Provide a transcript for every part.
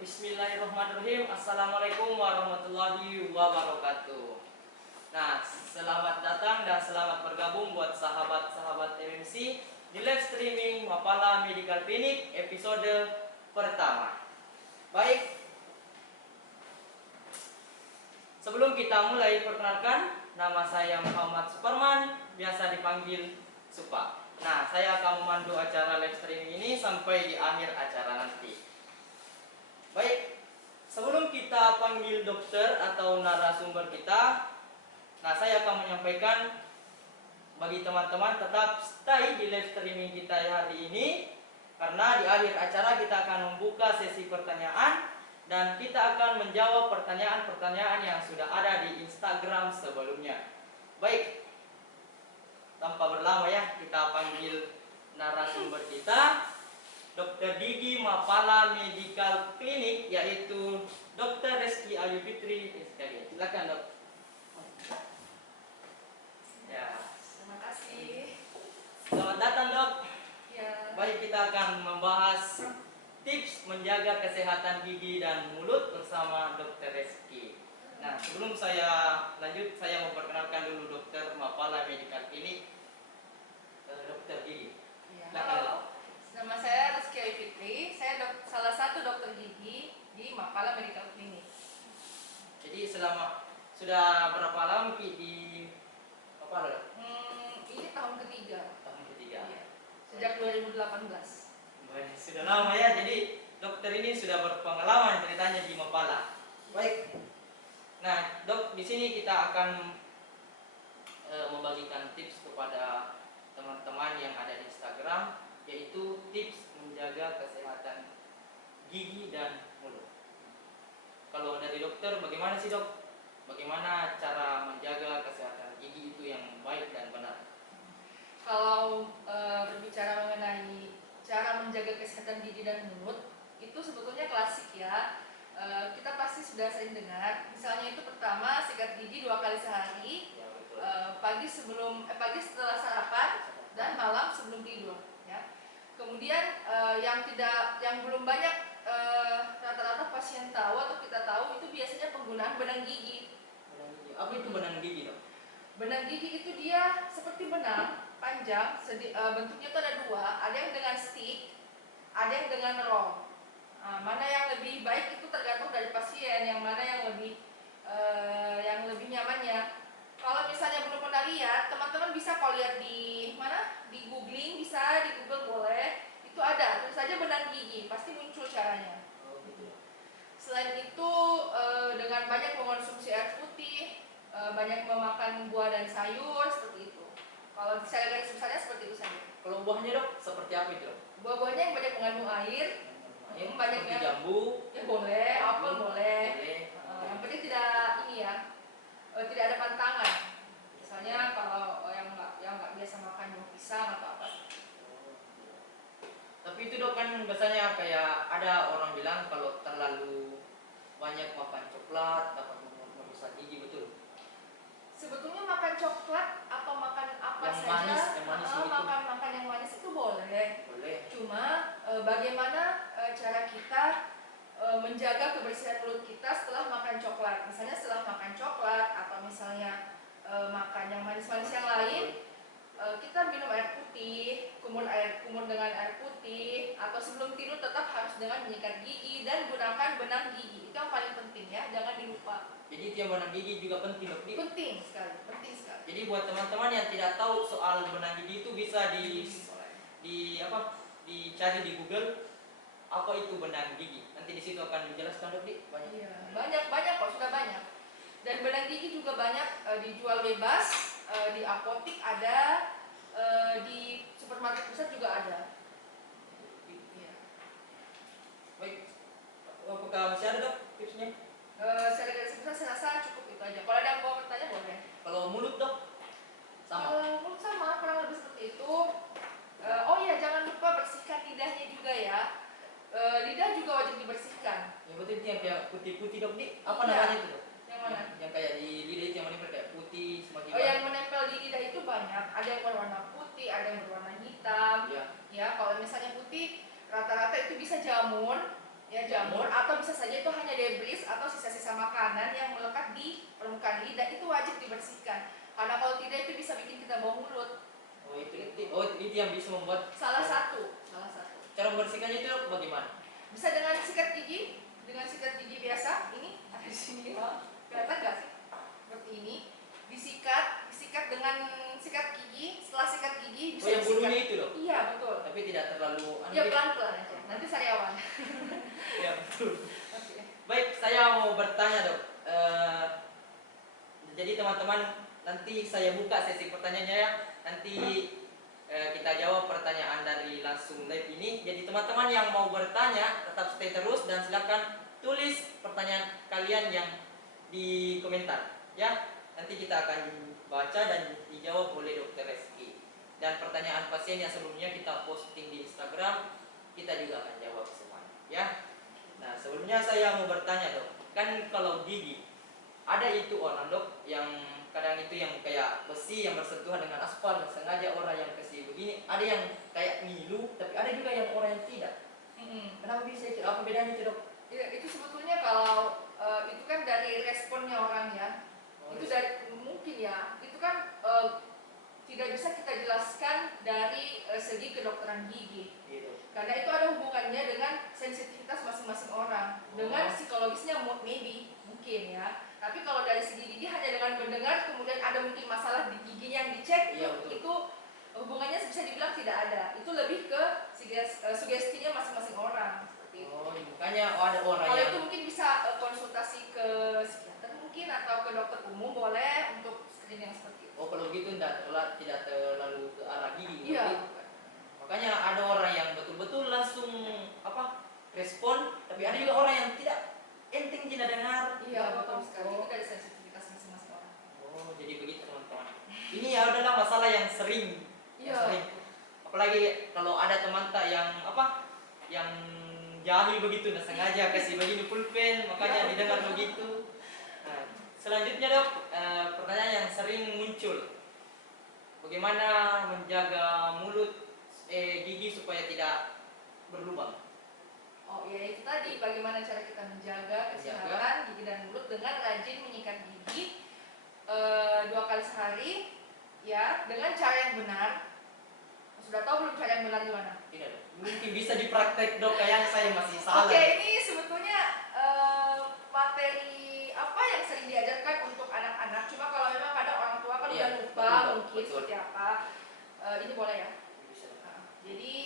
Bismillahirrahmanirrahim. Assalamualaikum warahmatullahi wabarakatuh. Nah, selamat datang dan selamat bergabung buat sahabat-sahabat MMC di live streaming Mapala Medical Clinic episode pertama. Baik, sebelum kita mulai, perkenalkan, nama saya Muhammad Superman, biasa dipanggil Supa. Nah, saya akan memandu acara live streaming ini sampai di akhir acara nanti. Baik, sebelum kita panggil dokter atau narasumber kita, nah saya akan menyampaikan bagi teman-teman tetap stay di live streaming kita hari ini, karena di akhir acara kita akan membuka sesi pertanyaan dan kita akan menjawab pertanyaan-pertanyaan yang sudah ada di Instagram sebelumnya. Baik, tanpa berlama ya, kita panggil narasumber kita, Dr. Gigi Mapala Medical Clinic, yaitu Dr. Reski Ayu Fitri. Silakan, Dok. Ya. Terima kasih. Selamat datang, Dok. Ya. Baik, kita akan membahas tips menjaga kesehatan gigi dan mulut bersama Dr. Reski. Nah, sebelum saya lanjut, saya mau perkenalkan dulu Dr. Mapala Medical Clinic, Dr. Gigi. Ya. Silakan, Dok. Halo. Nama saya Reski Ayu Fitri. Saya salah satu dokter gigi di Mapala Medical Clinic. Jadi selama sudah berapa lama di Mapala? Ini tahun ketiga. Tahun ketiga. Iya. Sejak 2018. Baik, sudah lama ya. Jadi dokter ini sudah berpengalaman ceritanya di Mapala. Baik. Nah, Dok, di sini kita akan membagikan tips kepada teman-teman yang ada di Instagram, yaitu tips menjaga kesehatan gigi dan mulut. Kalau dari dokter, bagaimana sih, Dok? Bagaimana cara menjaga kesehatan gigi itu yang baik dan benar? Kalau berbicara mengenai cara menjaga kesehatan gigi dan mulut, itu sebetulnya klasik ya. Kita pasti sudah sering dengar. Misalnya itu pertama, sikat gigi 2 kali sehari, Ya, betul. pagi setelah sarapan dan malam sebelum tidur. Ya. Kemudian yang belum banyak rata-rata pasien tahu atau kita tahu itu biasanya penggunaan benang gigi. Benang gigi. Apa itu benang gigi, Dok? Benang gigi itu dia seperti benang panjang, bentuknya itu ada 2, ada yang dengan stick, ada yang dengan roll. Mana yang lebih baik itu tergantung dari pasien, yang mana yang lebih nyamannya. Kalau misalnya belum pernah lihat, teman-teman bisa kalau lihat di mana, di googling bisa, di Google boleh, itu ada, tulis saja benang gigi, pasti muncul caranya. Oh, gitu. Selain itu dengan banyak mengonsumsi air putih, banyak memakan buah dan sayur seperti itu. Kalau saya garis besarnya seperti itu saja. Kalau buahnya, Dok, seperti apa itu, Dok? Buah-buahnya yang banyak mengandung air, banyak seperti yang jambu. ya boleh, apel boleh. Boleh. Yang penting tidak tidak ada pantangan. Misalnya kalau yang nggak biasa makan buah pisang atau apa. Tapi itu, Dok, kan biasanya kayak ada orang bilang kalau terlalu banyak makan coklat dapat merusak gigi, betul? Sebetulnya makan coklat atau makan apa Yang saja, manis, yang manis gitu. makan yang manis itu boleh. Boleh. Cuma bagaimana cara kita menjaga kebersihan mulut kita setelah makan coklat. Misalnya setelah makan coklat atau misalnya makan yang manis-manis yang lain, kita minum air putih, kumur dengan air putih, atau sebelum tidur tetap harus dengan menyikat gigi dan gunakan benang gigi. Itu yang paling penting ya, jangan dilupa. Jadi itu yang benang gigi juga penting, Dok. Penting sekali, penting sekali. Jadi buat teman-teman yang tidak tahu soal benang gigi itu bisa dicari di Google apa itu benang gigi. Nanti di situ akan dijelaskan, Dok, banyak. Iya, banyak kok, sudah banyak. Dan benang gigi juga banyak dijual bebas, di apotik ada, di supermarket besar juga ada. Iya. Baik, apakah masih ada, Dok, tipsnya? Secara garis besar saya rasa cukup itu aja. Kalau ada yang mau bertanya boleh. Kalau mulut, Dok, sama. Mulut sama, kurang lebih seperti itu. Oh iya, jangan lupa bersihkan lidahnya juga ya. Lidah juga wajib dibersihkan. Yang betul itu yang kayak putih-putih, Dok, apa Iya. namanya itu, Dok? Yang mana? Yang kayak di lidah itu yang menempel kayak putih semakin Oh, yang menempel di lidah itu banyak. Ada yang berwarna putih, ada yang berwarna hitam. Iya. Ya, kalau misalnya putih, rata-rata itu bisa jamur. Ya, jamur, atau bisa saja itu hanya debris atau sisa-sisa makanan yang melekat di permukaan lidah, itu wajib dibersihkan. Karena kalau tidak itu bisa bikin kita bau mulut. Itu yang bisa membuat Salah satu. cara membersihkannya itu bagaimana? Bisa dengan sikat gigi, biasa. Ini ada di sini. Kelihatan nggak sih? Seperti ini. Disikat dengan sikat gigi. Setelah sikat gigi bisa yang bulunya disikat. itu loh? Iya, betul. Tapi tidak terlalu Ya, pelan-pelan aja. Nanti sariawan. Ya, betul. Oke. Baik, saya mau bertanya dok. Jadi teman-teman, nanti saya buka sesi pertanyaannya ya. Nanti kita jawab pertanyaan dari langsung live ini. Jadi teman-teman yang mau bertanya tetap stay terus dan silakan tulis pertanyaan kalian yang di komentar ya. Nanti kita akan baca dan dijawab oleh Dr. Reski. Dan pertanyaan pasien yang sebelumnya kita posting di Instagram, kita juga akan jawab semuanya ya. Nah, sebelumnya saya mau bertanya dok, kan kalau gigi ada itu orang dok yang kadang itu yang kayak besi yang bersentuhan dengan aspal, sengaja orang yang kasih begini, ada yang kayak ngilu, tapi ada juga yang orang yang tidak. Kenapa bisa itu? Apa bedanya itu dok? Ya, itu sebetulnya kalau itu kan dari responnya orang ya. Itu dari mungkin ya, itu kan tidak bisa kita jelaskan dari segi kedokteran gigi. Gitu. Karena itu ada hubungannya dengan sensitivitas masing-masing orang, dengan psikologisnya maybe mungkin ya. Tapi kalau dari segi gigi hanya dengan mendengar kemudian ada mungkin masalah di giginya yang dicek, Iya, itu hubungannya bisa dibilang tidak ada. Itu lebih ke sugestinya masing-masing orang seperti itu. Makanya ada orang Kalau yang itu mungkin bisa konsultasi ke psikiater mungkin atau ke dokter umum boleh untuk screening yang seperti itu. kalau gitu tidak terlalu ke arah gigi. Iya. Makanya ada orang yang betul-betul langsung respon, tapi ada juga orang yang tidak, enteng tidak dengar. Iya, betul sekali. Itu dari sensitivitas masing-masing orang. Jadi begitu teman-teman. Ini ya adalah masalah yang sering. Iya. Yang sering. Apalagi kalau ada teman tak yang yang jahil begitu, nah sengaja kasih begini pulpen, makanya didengar begitu. Nah, selanjutnya dok, pertanyaan yang sering muncul, bagaimana menjaga mulut gigi supaya tidak berlubang? Oh iya, itu tadi bagaimana cara kita menjaga kesehatan gigi dan mulut dengan rajin menyikat gigi 2 kali sehari ya, dengan cara yang benar. Sudah tahu belum cara yang benar gimana? Tidak, mungkin bisa dipraktek dok, kayak saya masih salah. Oke, ini sebetulnya materi apa yang sering diajarkan untuk anak-anak. Cuma kalau memang kadang orang tua kan udah lupa mungkin seperti apa. Ini boleh ya. Jadi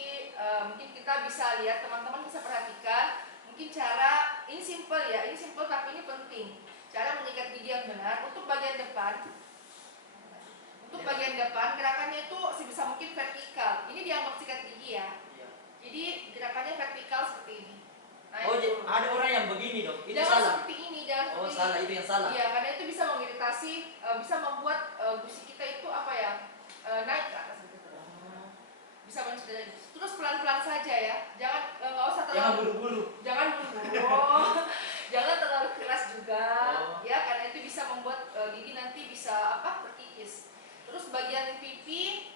mungkin kita bisa lihat, teman-teman bisa perhatikan mungkin cara, ini simple ya, ini simple tapi ini penting. Cara menyikat gigi yang benar untuk bagian depan. Untuk bagian depan gerakannya itu sebisa mungkin vertikal. Ini dianggap sikat gigi ya. Jadi gerakannya vertikal seperti ini. Nah, ada orang yang begini dok, itu jangan salah. Seperti ini, jangan seperti ini. Salah, itu yang salah. Iya, karena itu bisa mengiritasi, bisa membuat gusi kita itu naik ke atas gitu. Bisa mencederai. Terus pelan-pelan saja ya, nggak usah terlalu. Jangan buru-buru. Jangan buru-buru. Jangan terlalu keras juga, ya, karena itu bisa membuat gigi nanti bisa terkikis. Terus bagian pipi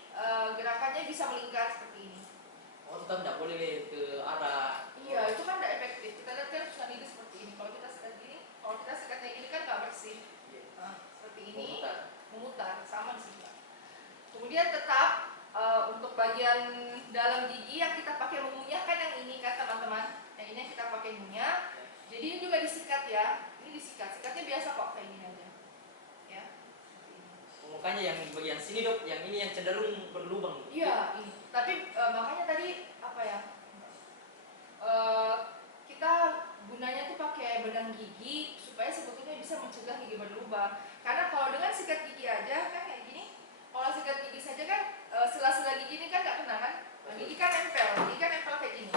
gerakannya bisa melingkar seperti ini. Tetap tidak boleh ke arah. Iya, itu kan tidak efektif. Kita lihat kan susah gigi seperti ini. Kalau kita sikat gini, kalau kita sikat kayak gini kan nggak bersih. Seperti ini, memutar, sama di sini. Kemudian tetap untuk bagian dalam gigi yang kita pakai mengunyah kan yang ini kan teman-teman. Yang ini yang kita pakai ngunyah. Jadi ini juga disikat ya. Ini disikat. Sikatnya biasa kok kayak gini aja. Ya. Makanya yang bagian sini dok, yang ini yang cenderung berlubang. Iya, ini. Tapi makanya tadi kita gunanya tuh pakai benang gigi supaya sebetulnya bisa mencegah gigi berlubang. Karena kalau dengan sikat gigi aja kan kayak gini, kalau sikat gigi saja kan sela-sela gigi ini kan nggak kena kan, gigi kan nempel kayak gini.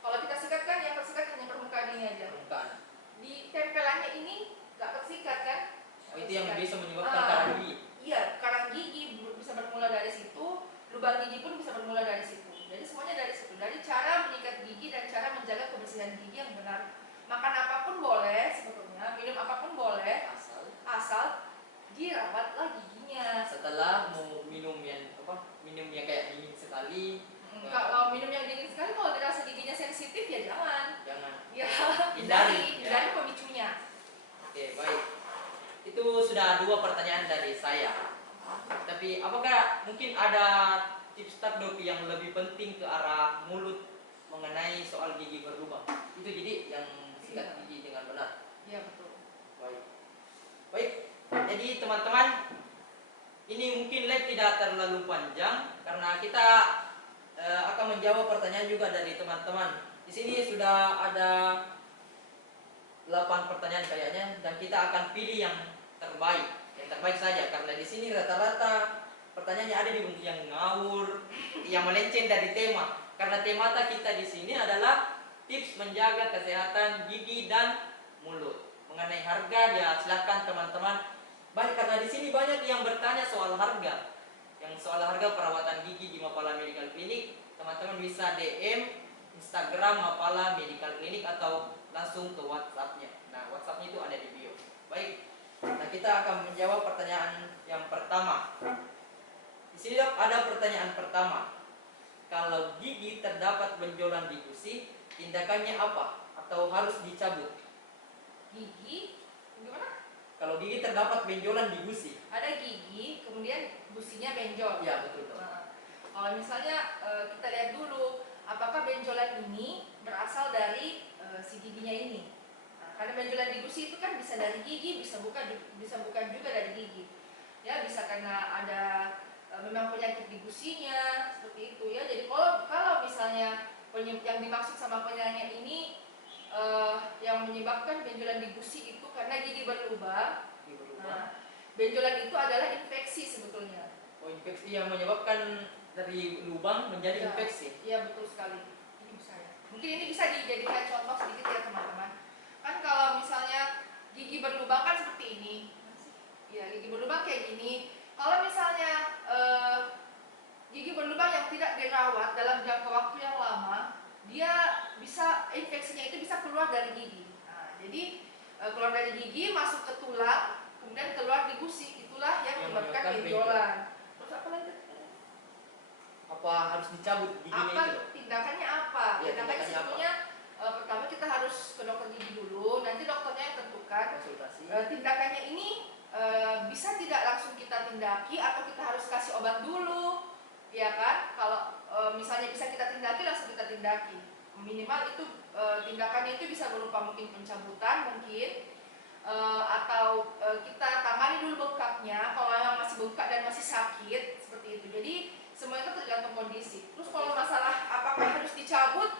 Kalau kita sikat kan yang tersikat hanya permukaan ini aja. Di tempelannya ini nggak tersikat kan? Itu yang bisa menyebabkan karang gigi. Iya, karang gigi bisa bermula dari situ, lubang gigi pun bisa bermula dari situ. Jadi semuanya dari situ, dari cara menyikat gigi dan cara menjaga kebersihan gigi yang benar. Makan apapun boleh sebetulnya, minum apapun boleh, asal dirawatlah giginya. Setelah mau minum yang kayak dingin sekali. Kalau minum yang dingin sekali, kalau dirasa giginya sensitif ya jangan. Tapi apakah mungkin ada tips tak dok yang lebih penting ke arah mulut mengenai soal gigi berlubang? Itu jadi yang sikat gigi dengan benar. Iya betul. Baik. Baik. Jadi teman-teman, ini mungkin live tidak terlalu panjang karena kita akan menjawab pertanyaan juga dari teman-teman. Di sini sudah ada 8 pertanyaan kayaknya dan kita akan pilih yang terbaik. Yang terbaik saja karena di sini rata-rata pertanyaannya ada di bentuk yang ngawur, yang melenceng dari tema. Karena tema kita di sini adalah tips menjaga kesehatan gigi dan mulut. Mengenai harga ya silakan teman-teman. Banyak karena di sini banyak yang bertanya soal harga. Yang soal harga perawatan gigi di Mapala Medical Clinic, teman-teman bisa DM Instagram Mapala Medical Clinic atau langsung ke WhatsApp-nya. Nah, WhatsApp-nya itu ada di bio. Baik. Nah, kita akan menjawab pertanyaan yang pertama. Di sini dok, ada pertanyaan pertama. Kalau gigi terdapat benjolan di gusi, tindakannya apa? Atau harus dicabut? Gigi gimana? Kalau gigi terdapat benjolan di gusi. Ada gigi, kemudian gusinya benjol. Iya, betul dok. Nah, kalau misalnya kita lihat dulu apakah benjolan ini berasal dari si giginya ini. Nah, karena benjolan di gusi itu kan bisa dari gigi, bisa bukan juga dari gigi. Ya, bisa karena ada memang penyakit di gusinya seperti itu ya. Jadi kalau misalnya yang dimaksud sama penanya ini yang menyebabkan benjolan di gusi itu karena gigi berlubang. Nah, benjolan itu adalah infeksi sebetulnya. Oh, infeksi yang menyebabkan dari lubang menjadi Ya, infeksi. iya betul sekali. Ini bisa ya. Mungkin ini bisa dijadikan contoh sedikit ya teman-teman. Kan kalau misalnya gigi berlubang kan seperti ini. Ya, gigi berlubang kayak gini. Kalau misalnya gigi berlubang yang tidak dirawat dalam jangka waktu yang lama, dia bisa infeksinya itu bisa keluar dari gigi. Nah, jadi keluar dari gigi masuk ke tulang, kemudian keluar di gusi. Itulah yang menyebabkan benjolan. Terus apa lagi? Apa harus dicabut giginya Apa itu dok? tindakannya apa? Ya, Tindakannya tindakannya sebetulnya pertama kita harus ke dokter gigi dulu, nanti dokternya yang tentukan. Konsultasi. Tindakannya ini bisa tidak langsung kita tindaki atau kita harus kasih obat dulu, ya kan? Kalau misalnya bisa kita tindaki, langsung kita tindaki. Minimal itu tindakannya itu bisa berupa mungkin pencabutan mungkin atau kita tangani dulu bengkaknya. Kalau yang masih bengkak dan masih sakit seperti itu. Jadi semua itu tergantung kondisi. Terus kalau masalah apakah harus dicabut,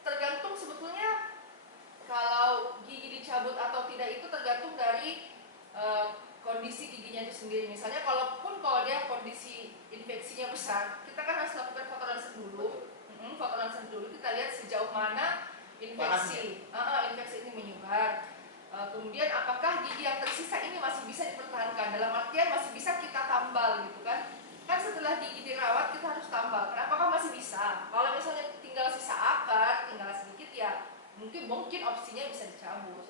tergantung sebetulnya kalau gigi dicabut atau tidak itu tergantung dari kondisi giginya itu sendiri. Misalnya kalau dia kondisi infeksinya besar, kita kan harus lakukan foto ronsen dulu. Foto ronsen dulu kita lihat sejauh mana infeksi ini menyebar. Kemudian apakah gigi yang tersisa ini masih bisa dipertahankan, dalam artian masih bisa kita tambal gitu kan. Kan setelah gigi dirawat kita harus tambal. Kenapa? Kan masih bisa. Kalau misalnya tinggal sisa akar, tinggal sedikit ya mungkin opsinya bisa dicabut.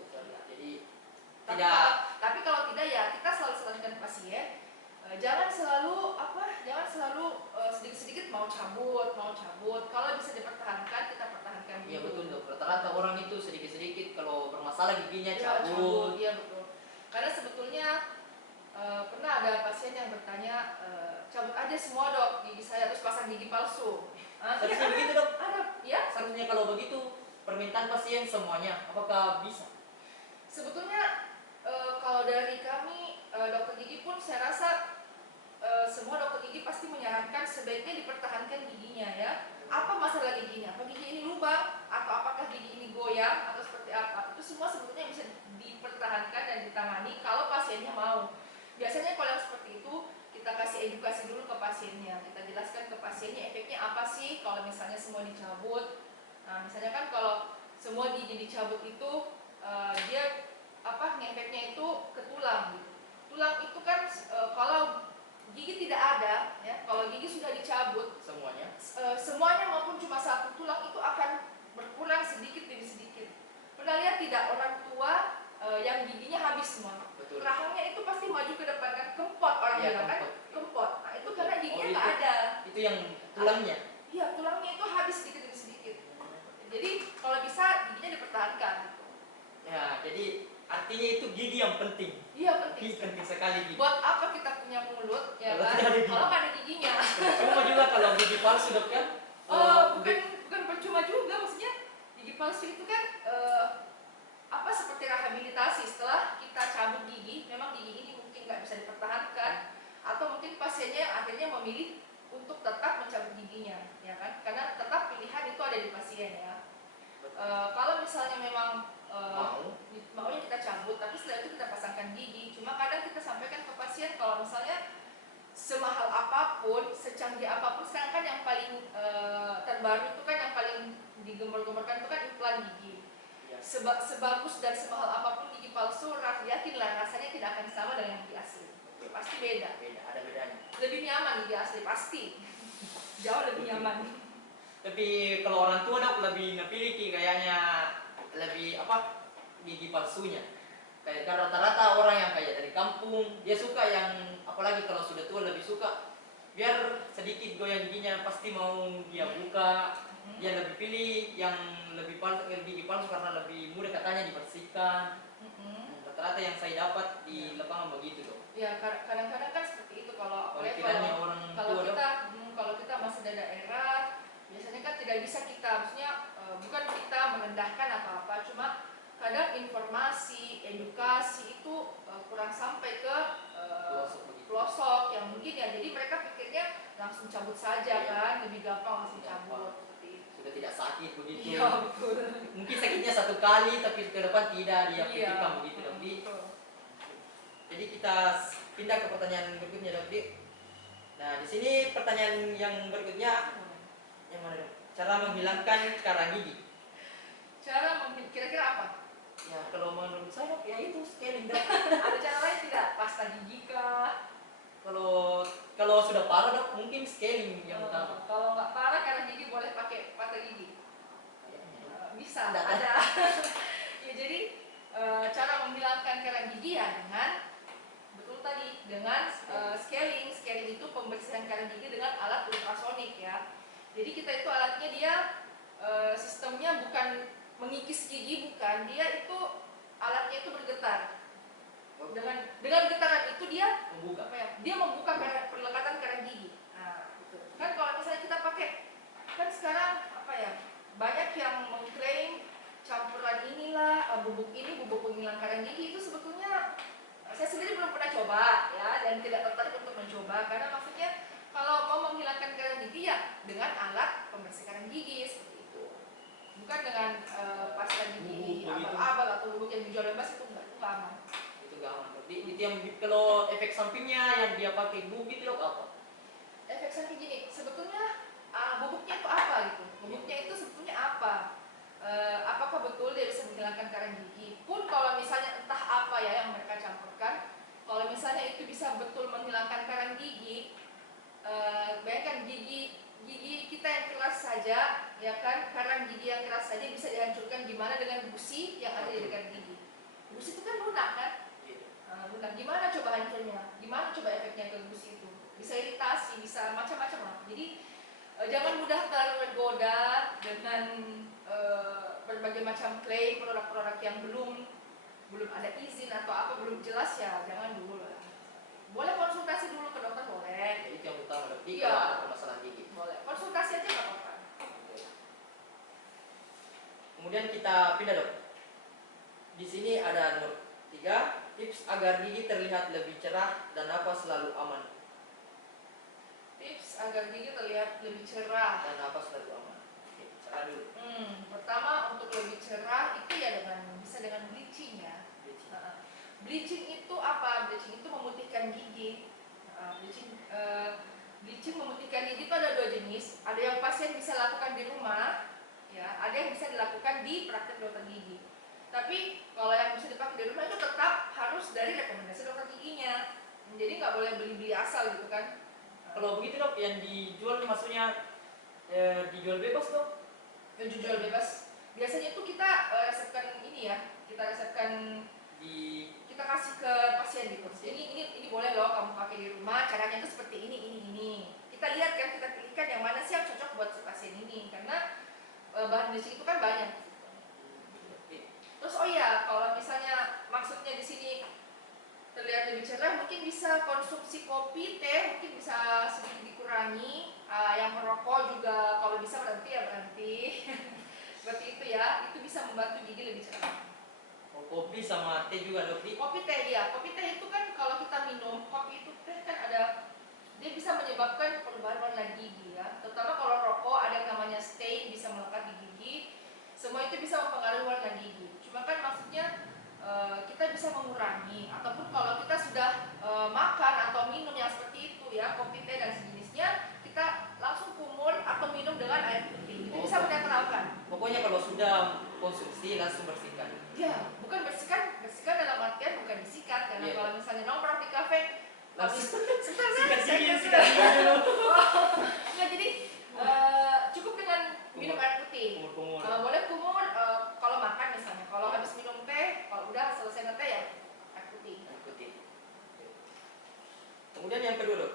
Jadi tapi kalau tidak ya kita selalu sarankan pasien jangan selalu sedikit-sedikit mau cabut. Kalau bisa dipertahankan kita pertahankan dulu. Iya betul dok. Rata-rata orang itu sedikit-sedikit kalau bermasalah giginya Ya, cabut. Iya betul. Karena sebetulnya pernah ada pasien yang bertanya cabut aja semua dok gigi saya terus pasang gigi palsu. Seharusnya begitu dok. Ada ya. Seharusnya kalau begitu permintaan pasien semuanya apakah bisa? Sebetulnya kalau dari kami dokter gigi pun saya rasa semua dokter gigi pasti menyarankan sebaiknya dipertahankan giginya ya. Apa masalah giginya? Apa gigi ini lubang atau apakah gigi ini goyang atau seperti apa? Itu semua sebetulnya bisa dipertahankan dan ditangani kalau pasiennya mau. Biasanya kalau yang seperti itu kita kasih edukasi dulu ke pasiennya. Kita jelaskan ke pasiennya efeknya apa sih kalau misalnya semua dicabut. Nah, misalnya kan kalau semua gigi dicabut itu dia ngefeknya itu ke tulang gitu. Tulang itu kan kalau gigi tidak ada ya, kalau gigi sudah dicabut semuanya maupun cuma satu tulang itu akan berkurang sedikit demi sedikit. Pernah lihat tidak orang tua yang giginya habis semua? Betul. Rahangnya itu pasti maju ke depan kan, kempot orang bilang kan, kempot. Nah, itu karena giginya nggak ada. Itu yang tulangnya. Iya, tulangnya itu habis sedikit demi sedikit. Jadi kalau bisa giginya dipertahankan gitu. Ya, jadi artinya itu gigi yang penting. Iya penting. Gigi penting sekali gigi. Buat apa kita punya mulut ya Kalau kan? tidak ada gigi. Kalau nggak ada giginya. Cuma juga kalau gigi palsu dok kan? Bukan percuma juga, maksudnya gigi palsu itu kan apa seperti rehabilitasi. Setelah kita cabut gigi, memang gigi ini mungkin nggak bisa dipertahankan, atau mungkin pasiennya akhirnya memilih untuk tetap mencabut giginya, ya kan? Karena tetap pilihan itu ada di pasien ya. Kalau misalnya memang maunya kita cabut, tapi setelah itu kita pasangkan gigi. Cuma kadang kita sampaikan ke pasien kalau misalnya semahal apapun, secanggih apapun, sekarang kan yang paling terbaru itu kan yang paling digembar-gemborkan itu kan implan gigi. Ya. Sebagus dan semahal apapun gigi palsu, yakinlah rasanya tidak akan sama dengan gigi asli. Pasti beda. Beda, ada bedanya. Lebih nyaman gigi asli pasti. Jauh lebih nyaman. Tapi kalau orang tua dok lebih memiliki kayaknya lebih apa gigi palsunya. Kayak kan rata-rata orang yang kayak dari kampung dia suka yang apalagi kalau sudah tua lebih suka biar sedikit goyang giginya pasti mau dia buka. Dia lebih pilih yang lebih palsu, gigi palsu karena lebih mudah katanya dibersihkan. Rata-rata yang saya dapat di lapangan begitu dok. Ya kadang-kadang kan seperti itu kalau orang kalau tua kita dok. kalau kita masih ada daerah biasanya kan tidak bisa kita, maksudnya bukan kita merendahkan apa-apa, cuma kadang informasi edukasi itu kurang sampai ke pelosok yang mungkin ya, jadi mereka pikirnya langsung cabut saja kan, lebih gampang langsung cabut seperti itu. Sudah tidak sakit begitu. Iya betul. Mungkin sakitnya satu kali tapi ke depan tidak dia pikirkan begitu dok. Jadi kita pindah ke pertanyaan berikutnya dok. Nah di sini pertanyaan yang berikutnya yang mana dok? Cara menghilangkan karang gigi. Kira-kira apa? Ya kalau menurut saya dok ya itu scaling dok. Ada cara lain tidak? Pasta gigi kah? Kalau sudah parah dok mungkin scaling yang utama. Kalau nggak parah karang gigi boleh pakai pasta gigi. Bisa Tidak, ada. Ya jadi cara menghilangkan karang gigi ya dengan betul tadi dengan scaling. Scaling itu pembersihan karang gigi dengan alat ultrasonik ya. Jadi kita itu alatnya dia sistemnya bukan mengikis gigi, bukan, dia itu alatnya itu bergetar. Dengan getaran itu dia Membuka. apa ya? Dia membuka perlekatan karang gigi. Nah, gitu. Kan kalau misalnya kita pakai, kan sekarang apa ya? Banyak yang mengklaim campuran inilah bubuk ini bubuk penghilang karang gigi, itu sebetulnya saya sendiri belum pernah coba ya, dan tidak tertarik untuk mencoba karena maksudnya kalau mau menghilangkan karang gigi ya dengan alat pembersih karang gigi seperti itu, bukan dengan pasta gigi abal-abal atau bubuk yang dijual bebas, itu enggak aman. Itu gak aman dok. Itu yang kalau efek sampingnya yang dia pakai bubuk itu dok apa? Efek samping gini, sebetulnya bubuknya itu apa gitu? Bubuknya itu sebetulnya apa? Apakah betul dia bisa menghilangkan karang gigi? Pun kalau misalnya entah apa ya yang mereka campurkan, kalau misalnya itu bisa betul menghilangkan karang gigi, bayangkan gigi kita yang keras saja, ya kan, karang gigi yang keras saja bisa dihancurkan, gimana dengan gusi yang ada di dekat gigi? Gusi itu kan lunak kan? Lunak. Gimana coba hancurnya? Gimana coba efeknya ke gusi itu? Bisa iritasi, bisa macam-macam lah. Jadi jangan mudah tergoda dengan berbagai macam klaim produk-produk yang belum ada izin atau apa, belum jelas ya, jangan dulu lah. Boleh konsultasi dulu ke dokter, boleh. Itu yang utama dok. Iya. Kalau ada permasalahan gigi. Boleh. Konsultasi aja nggak apa-apa. Kemudian kita pindah dok. Di sini ada nomor 3, tips agar gigi terlihat lebih cerah dan apa selalu aman. Tips agar gigi terlihat lebih cerah dan apa selalu aman. Oke, cerah dulu. Pertama untuk lebih cerah itu ya bisa dengan bleaching ya. Bleaching itu apa? Bleaching itu memutihkan gigi. Bleaching memutihkan gigi itu ada 2 jenis. Ada yang pasien bisa lakukan di rumah, ya. Ada yang bisa dilakukan di praktek dokter gigi. Tapi kalau yang bisa dipakai di rumah itu tetap harus dari rekomendasi dokter giginya. Jadi nggak boleh beli-beli asal gitu kan. Kalau begitu dok, yang dijual nih maksudnya dijual bebas dok? Yang dijual bebas. Biasanya itu kita resepkan ini ya. Kita resepkan kita kasih ke pasien gitu. Ini boleh loh kamu pakai di rumah. Caranya itu seperti ini. Kita lihat kan, kita pilihkan yang mana sih yang cocok buat si pasien ini. Karena bahan bleaching itu kan banyak. Terus oh iya, kalau misalnya terlihat lebih cerah, mungkin bisa konsumsi kopi, teh, mungkin bisa sedikit dikurangi. Yang merokok juga kalau bisa berhenti ya berhenti. Seperti itu ya, itu bisa membantu gigi lebih cerah. Oh, kopi sama teh juga dok? Kopi teh ya, kopi teh itu kan kalau kita minum, kopi itu teh kan ada, dia bisa menyebabkan perubahan warna gigi ya. Terutama kalau rokok ada yang namanya stain bisa melekat di gigi. Semua itu bisa mempengaruhi warna gigi. Cuma kan maksudnya kita bisa mengurangi, ataupun kalau kita sudah makan atau minum yang seperti itu ya, kopi teh dan sejenisnya, kita langsung kumur atau minum dengan air putih. Itu bisa menetralkan. Pokoknya kalau sudah konsumsi langsung bersihkan. Ya, bukan bersihkan, bersihkan dalam artian bukan disikat. Karena Iya. kalau misalnya nongkrong di kafe, habis sebentar Sikat gigi dulu. Nggak, jadi cukup dengan minum air putih. Kumur-kumur. Boleh kumur kalau makan misalnya. Kalau habis minum teh, kalau udah selesai teh ya air putih. Air putih. Kemudian yang kedua dok,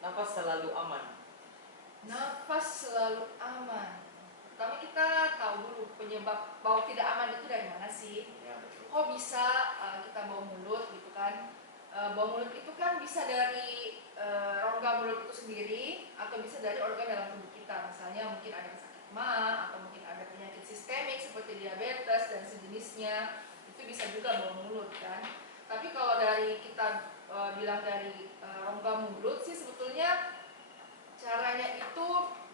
nafas selalu aman. Nafas selalu aman. Pertama kita tahu dulu penyebab bau tidak aman itu dari mana sih? Ya, betul. Kok bisa kita bau mulut gitu kan? Bau mulut itu kan bisa dari rongga mulut itu sendiri atau bisa dari organ dalam tubuh kita. Misalnya mungkin ada sakit ma atau mungkin ada penyakit sistemik seperti diabetes dan sejenisnya. Itu bisa juga bau mulut kan. Tapi kalau dari kita bilang dari rongga mulut sih sebetulnya caranya itu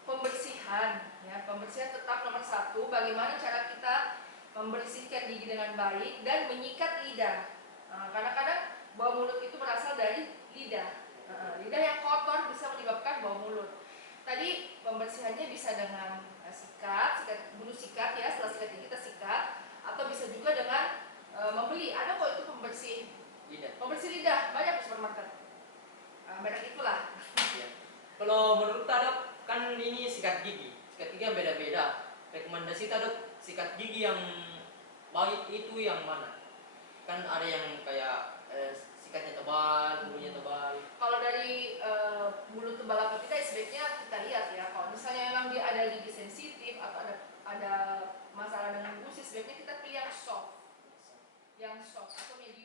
pembersihan ya. Pembersihan tetap nomor satu. Bagaimana cara kita membersihkan gigi dengan baik dan menyikat lidah. Kadang-kadang bau mulut itu berasal dari lidah. Lidah yang kotor bisa menyebabkan bau mulut. Tadi pembersihannya bisa dengan sikat dulu sikat ya, setelah sikat gigi kita sikat, atau bisa juga dengan membeli. Ada kok itu pembersih lidah banyak di supermarket. Merek itulah. Ya. Kalau menurut dok, kan ini sikat gigi yang beda-beda. Rekomendasi dok, sikat gigi yang baik itu yang mana? Kan ada yang kayak sikatnya tebal, bulunya tebal. Kalau dari bulu tebal apa tidak, sebaiknya kita lihat ya. Kalau misalnya memang dia ada gigi sensitif atau ada masalah dengan gusi, sebaiknya kita pilih yang soft atau medium.